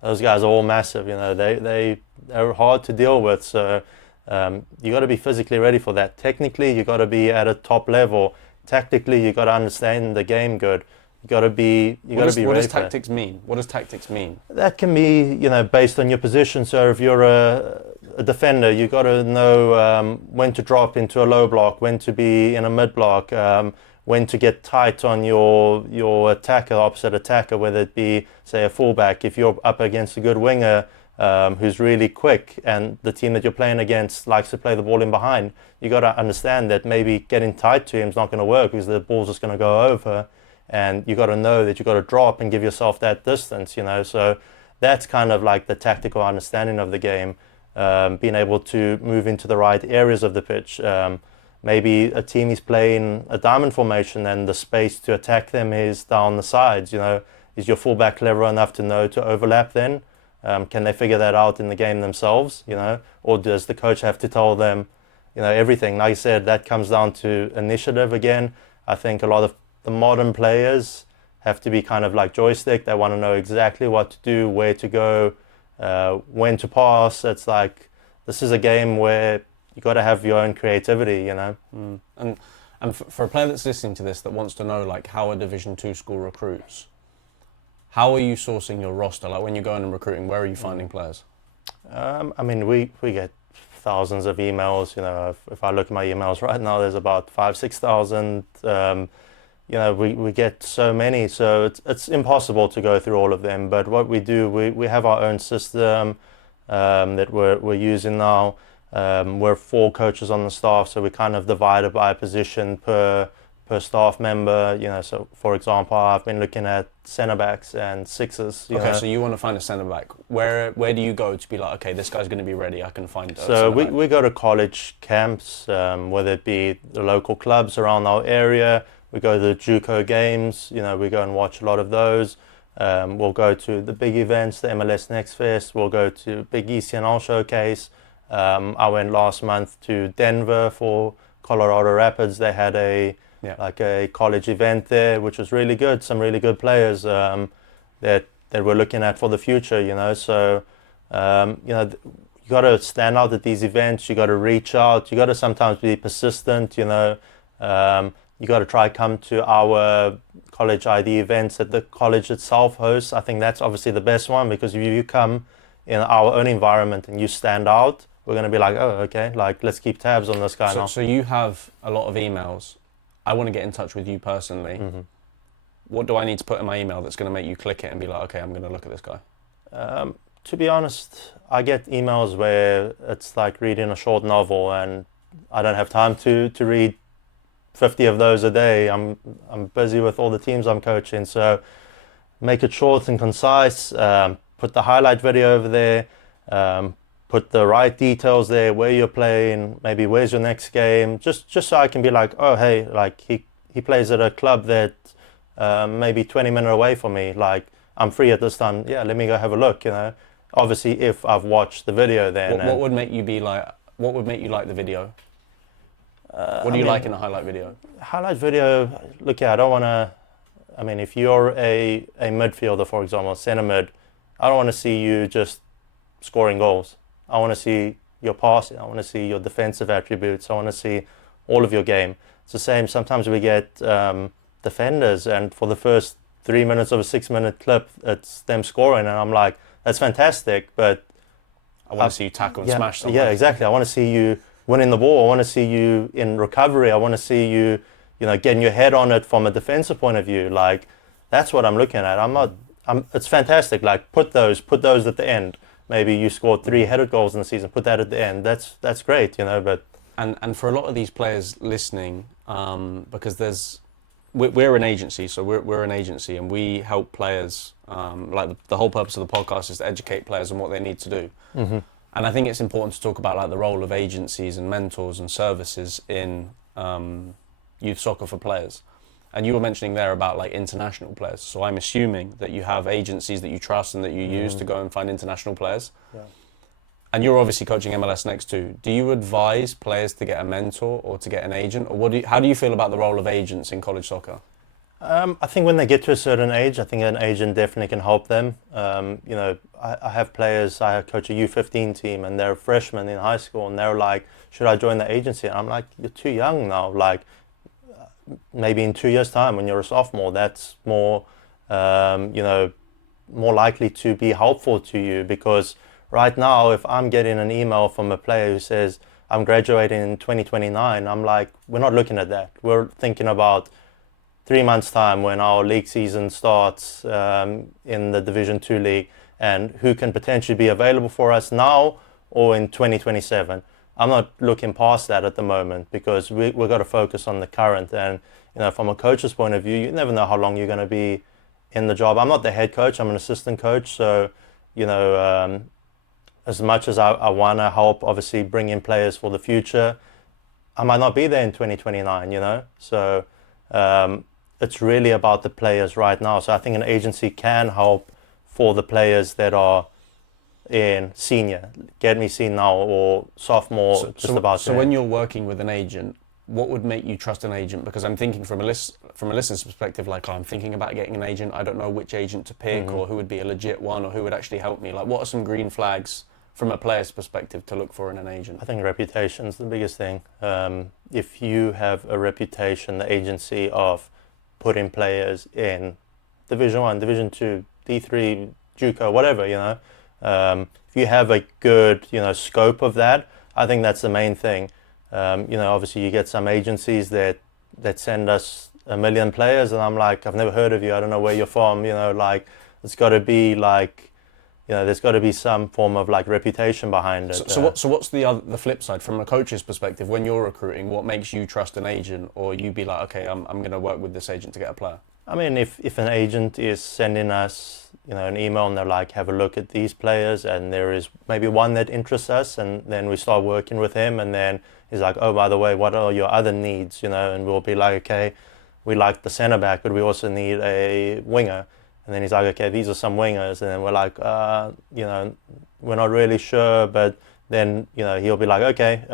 those guys are all massive. They're hard to deal with. So you got to be physically ready for that. Technically, you got to be at a top level. Tactically, you got to understand the game good. You got to be. What does tactics mean? What does tactics mean? That can be, based on your position. So if you're a defender, you got to know when to drop into a low block, when to be in a mid block. When to get tight on your attacker, opposite attacker, whether it be, say, a fullback. If you're up against a good winger who's really quick and the team that you're playing against likes to play the ball in behind, you got to understand that maybe getting tight to him is not going to work because the ball's just going to go over, and you got to know that you got to drop and give yourself that distance, So that's kind of like the tactical understanding of the game, being able to move into the right areas of the pitch. Maybe a team is playing a diamond formation and the space to attack them is down the sides. Is your fullback clever enough to know to overlap then? Can they figure that out in the game themselves? Or does the coach have to tell them, everything? Like I said, that comes down to initiative again. I think a lot of the modern players have to be kind of like joystick. They want to know exactly what to do, where to go, when to pass. It's like, this is a game where you got to have your own creativity, And for a player that's listening to this that wants to know like how a Division 2 school recruits, how are you sourcing your roster? Like when you're going and recruiting, where are you finding players? I mean, we get thousands of emails. If I look at my emails right now, there's about 5,000-6,000. We get so many, so it's impossible to go through all of them. But what we do, we have our own system that we're using now. We're 4 coaches on the staff, so we kind of divide it by a position per staff member. So for example, I've been looking at centre backs and sixes. Okay, so you want to find a centre back. Where do you go to be like, okay, this guy's going to be ready, I can find a So we go to college camps, whether it be the local clubs around our area. We go to the JUCO games. We go and watch a lot of those. We'll go to the big events, the MLS Next Fest. We'll go to big ECNL showcase. I went last month to Denver for Colorado Rapids. They had a college event there, which was really good. Some really good players that we're looking at for the future. So you got to stand out at these events. You got to reach out. You got to sometimes be persistent. You got to try come to our college ID events that the college itself hosts. I think that's obviously the best one, because if you come in our own environment and you stand out, we're going to be like, oh, okay, like let's keep tabs on this guy now. So you have a lot of emails. I want to get in touch with you personally. Mm-hmm. What do I need to put in my email that's going to make you click it and be like, okay, I'm going to look at this guy? To be honest, I get emails where it's like reading a short novel, and I don't have time to read 50 of those a day. I'm busy with all the teams I'm coaching, so make it short and concise. Put the highlight video over there. put the right details there, where you're playing, maybe where's your next game, just so I can be like, oh hey, like he plays at a club that maybe 20 minutes away from me, like I'm free at this time, yeah, let me go have a look, you know. Obviously if I've watched the video then. What would make you like the video? What do you like in a highlight video? Highlight video, look, yeah, I don't want to, I mean, if you're a midfielder, for example, centre mid, I don't want to see you just scoring goals. I want to see your passing. I want to see your defensive attributes. I want to see all of your game. It's the same. Sometimes we get defenders, and for the first 3 minutes of a 6-minute clip, it's them scoring, and I'm like, that's fantastic, but I want to see you tackle and smash someone. Yeah, exactly. I want to see you winning the ball. I want to see you in recovery. I want to see you, you know, getting your head on it from a defensive point of view. Like, that's what I'm looking at. It's fantastic. Like, put those at the end. Maybe you scored 3 headed goals in the season. Put that at the end. That's great, you know. But and for a lot of these players listening, because we're an agency, so we're an agency, and we help players. Like the whole purpose of the podcast is to educate players on what they need to do. Mm-hmm. And I think it's important to talk about like the role of agencies and mentors and services in youth soccer for players. And you were mentioning there about like international players. So I'm assuming that you have agencies that you trust and that you use to go and find international players. Yeah. And you're obviously coaching MLS Next too. Do you advise players to get a mentor or to get an agent? Or how do you feel about the role of agents in college soccer? I think when they get to a certain age, I think an agent definitely can help them. You know, I have players, I coach a U15 team and they're freshmen in high school and they're like, should I join the agency? And I'm like, you're too young now. Like, maybe in 2 years' time when you're a sophomore, that's more, you know, more likely to be helpful to you, because right now, if I'm getting an email from a player who says, I'm graduating in 2029, I'm like, we're not looking at that. We're thinking about 3 months' time when our league season starts in the Division 2 league, and who can potentially be available for us now or in 2027. I'm not looking past that at the moment, because we've got to focus on the current. And, you know, from a coach's point of view, you never know how long you're going to be in the job. I'm not the head coach, I'm an assistant coach. So, you know, as much as I want to help, obviously, bring in players for the future, I might not be there in 2029, you know. So it's really about the players right now. So I think an agency can help for the players that are in senior, get me seen now, or sophomore, So when you're working with an agent, what would make you trust an agent? Because I'm thinking from a listener's perspective, like, I'm thinking about getting an agent. I don't know which agent to pick, or who would be a legit one, or who would actually help me. Like, what are some green flags from a player's perspective to look for in an agent? I think reputation is the biggest thing. If you have a reputation, the agency, of putting players in Division 1, Division 2, D3, JUCO, whatever, you know, if you have a good, you know, scope of that, I think that's the main thing. You know, obviously you get some agencies that send us 1 million players, and I'm like, I've never heard of you, I don't know where you're from, you know, like, it's got to be like, you know, there's got to be some form of like reputation behind it. So what's the flip side from a coach's perspective? When you're recruiting, what makes you trust an agent, or you be like, okay, I'm going to work with this agent to get a player? I mean, if an agent is sending us, you know, an email and they're like, have a look at these players, and there is maybe one that interests us, and then we start working with him, and then he's like, oh, by the way, what are your other needs, you know, and we'll be like, okay, we like the centre back, but we also need a winger. And then he's like, okay, these are some wingers. And then we're like, you know, we're not really sure, but then, you know, he'll be like, okay,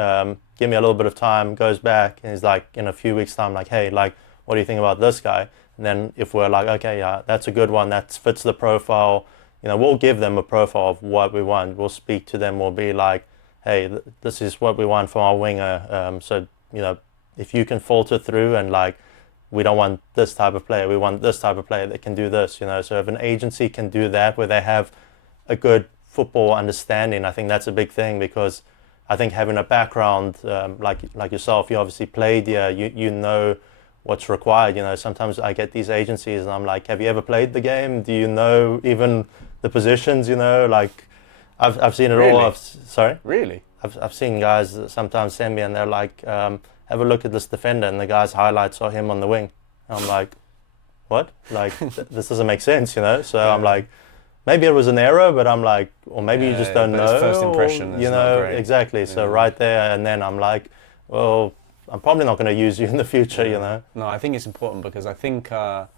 give me a little bit of time, goes back, and he's like, in a few weeks' time, like, hey, like, what do you think about this guy? And then if we're like, okay, yeah, that's a good one, that fits the profile, you know, we'll give them a profile of what we want. We'll speak to them, we'll be like, hey, this is what we want from our winger. So, you know, if you can filter through and like, we don't want this type of player, we want this type of player that can do this, you know. So if an agency can do that, where they have a good football understanding, I think that's a big thing, because I think having a background like yourself, you obviously played, yeah, you know what's required, you know. Sometimes I get these agencies and I'm like, have you ever played the game? Do you know even the positions, you know? Like, I've seen it Really? all. Sorry? Really? I've seen guys that sometimes send me and they're like, have a look at this defender, and the guy's highlights are him on the wing. And I'm like, what? Like, this doesn't make sense, you know? So I'm like, maybe it was an error, but I'm like, or maybe you just don't but know. his first impression or, is not great. Exactly. So Yeah. right there, and then I'm like, well, I'm probably not going to use you in the future, you know. No, I think it's important because I think a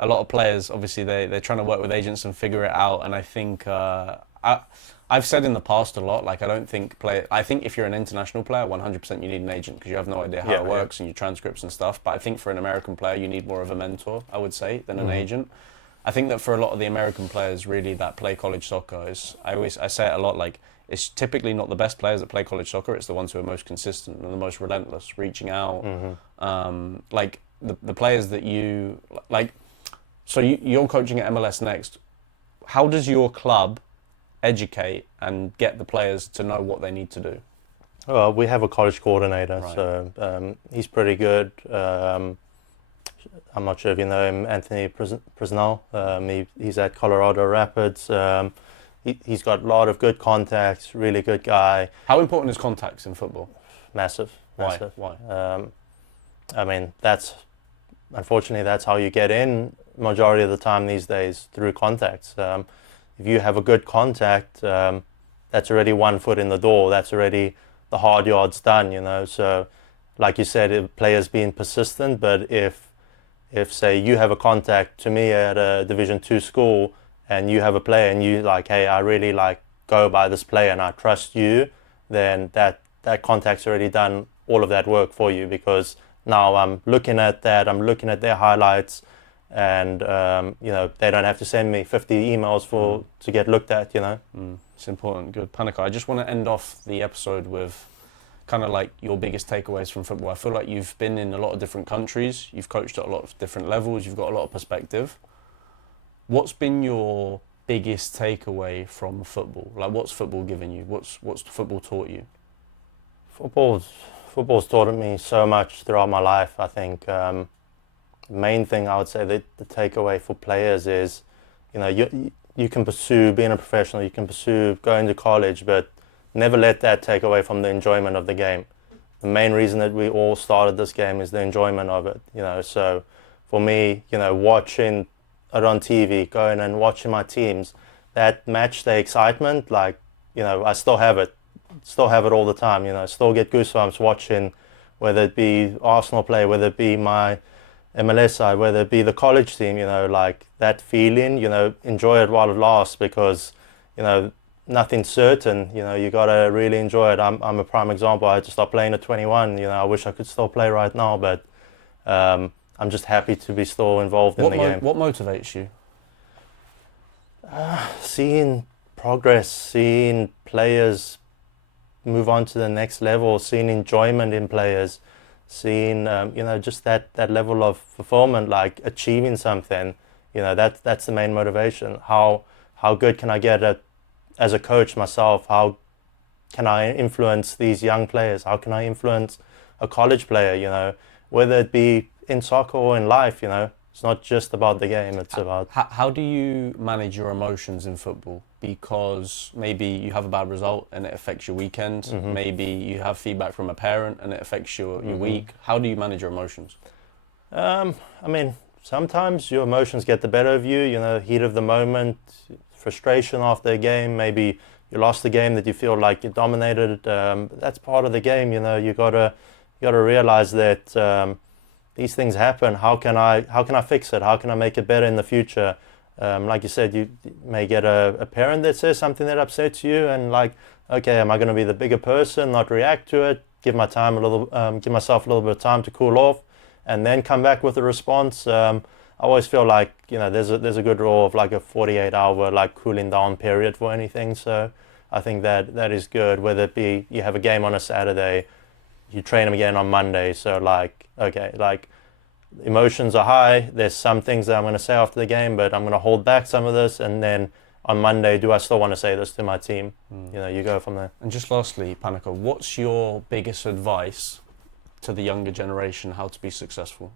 lot of players, obviously, they're trying to work with agents and figure it out. And I think I've said in the past a lot, like I think if you're an international player, 100% you need an agent because you have no idea how it works and your transcripts and stuff. But I think for an American player, you need more of a mentor, I would say, than an agent. I think that for a lot of the American players, really, that play college soccer is, I say it a lot, like, it's typically not the best players that play college soccer. It's the ones who are most consistent and the most relentless, reaching out. Like the players that you like. So you're coaching at MLS Next. How does your club educate and get the players to know what they need to do? Well, we have a college coordinator, Right. so he's pretty good. I'm not sure if you know him, Anthony Prisnell. He's at Colorado Rapids. He's got a lot of good contacts, really good guy. How important is contacts in football? Massive. Why? I mean, unfortunately, that's how you get in majority of the time these days, through contacts. If you have a good contact, that's already 1 foot in the door. That's already the hard yards done, you know. So, like you said, players being persistent, but if say you have a contact to me at a Division 2 school and you have a player and you like, hey, I really like go by this player and I trust you, then that contact's already done all of that work for you, because now I'm looking at their highlights, and you know, they don't have to send me 50 emails to get looked at, you know. It's important. Good. Panico, I just want to end off the episode with kind of like your biggest takeaways from football. I feel like you've been in a lot of different countries, you've coached at a lot of different levels, you've got a lot of perspective. What's been your biggest takeaway from football? Like, what's football given you? What's football taught you? Football's taught me so much throughout my life. I think the main thing I would say that the takeaway for players is, you know, you can pursue being a professional, you can pursue going to college, but never let that take away from the enjoyment of the game. The main reason that we all started this game is the enjoyment of it, you know. So for me, you know, watching it on TV, going and watching my teams, that match day excitement, like, you know, I still have it all the time, you know. I still get goosebumps watching, whether it be Arsenal play, whether it be my MLS side, whether it be the college team, you know, like that feeling, you know, enjoy it while it lasts, because, you know, nothing's certain, you know, you gotta really enjoy it. I'm a prime example. I had to stop playing at 21, you know. I wish I could still play right now, but I'm just happy to be still involved in the game. What motivates you? Seeing progress, seeing players move on to the next level, seeing enjoyment in players, seeing you know, just that level of fulfillment, like achieving something, you know, that's the main motivation. How good can I get at, as a coach myself? How can I influence these young players? How can I influence a college player, you know, whether it be in soccer or in life, you know? It's not just about the game, it's about... How do you manage your emotions in football? Because maybe you have a bad result and it affects your weekend. Maybe you have feedback from a parent and it affects your week. How do you manage your emotions? I mean, sometimes your emotions get the better of you, you know, heat of the moment, frustration after a game. Maybe you lost a game that you feel like you dominated. That's part of the game, you know. You gotta realize that these things happen. How can I fix it? How can I make it better in the future? Like you said, you may get a parent that says something that upsets you, and like, okay, am I going to be the bigger person, not react to it, give myself a little bit of time to cool off, and then come back with a response? I always feel like, you know, there's a good rule of like a 48-hour like cooling down period for anything. So I think that is good. Whether it be you have a game on a Saturday, you train them again on Monday. So like, okay, like emotions are high. There's some things that I'm going to say after the game, but I'm going to hold back some of this. And then on Monday, do I still want to say this to my team? You know, you go from there. And just lastly, Panico, what's your biggest advice to the younger generation how to be successful?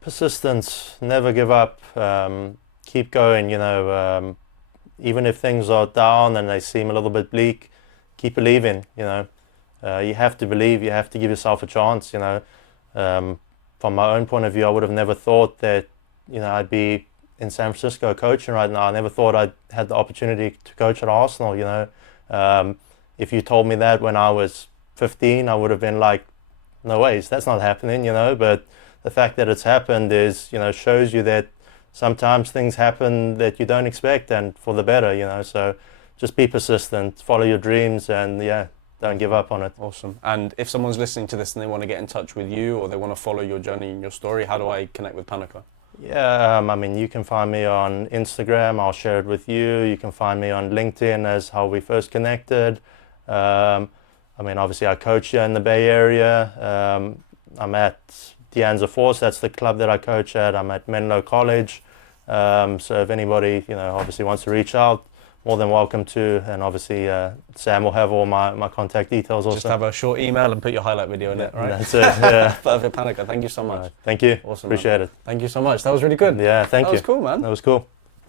Persistence, never give up, keep going, you know, even if things are down and they seem a little bit bleak, keep believing, you know. You have to believe, you have to give yourself a chance, you know. From my own point of view, I would have never thought that, you know, I'd be in San Francisco coaching right now. I never thought I'd had the opportunity to coach at Arsenal, you know. If you told me that when I was 15, I would have been like, no ways, that's not happening, you know. But the fact that it's happened is, you know, shows you that sometimes things happen that you don't expect, and for the better, you know. So just be persistent, follow your dreams, and yeah, don't give up on it. Awesome. And if someone's listening to this and they want to get in touch with you, or they want to follow your journey and your story, how do I connect with Panico? Yeah, I mean, you can find me on Instagram. I'll share it with you. You can find me on LinkedIn as how we first connected. I mean, obviously, I coach here in the Bay Area. I'm at De Anza Force. That's the club that I coach at. I'm at Menlo College. So if anybody, you know, obviously wants to reach out, more than welcome to. And obviously, Sam will have all my contact details also. Just have a short email and put your highlight video in it, right? That's it, yeah. Perfect, Panico. Thank you so much. Thank you. Awesome. Appreciate man. it. Thank you so much. That was really good. Yeah, thank you. That was cool, man. That was cool.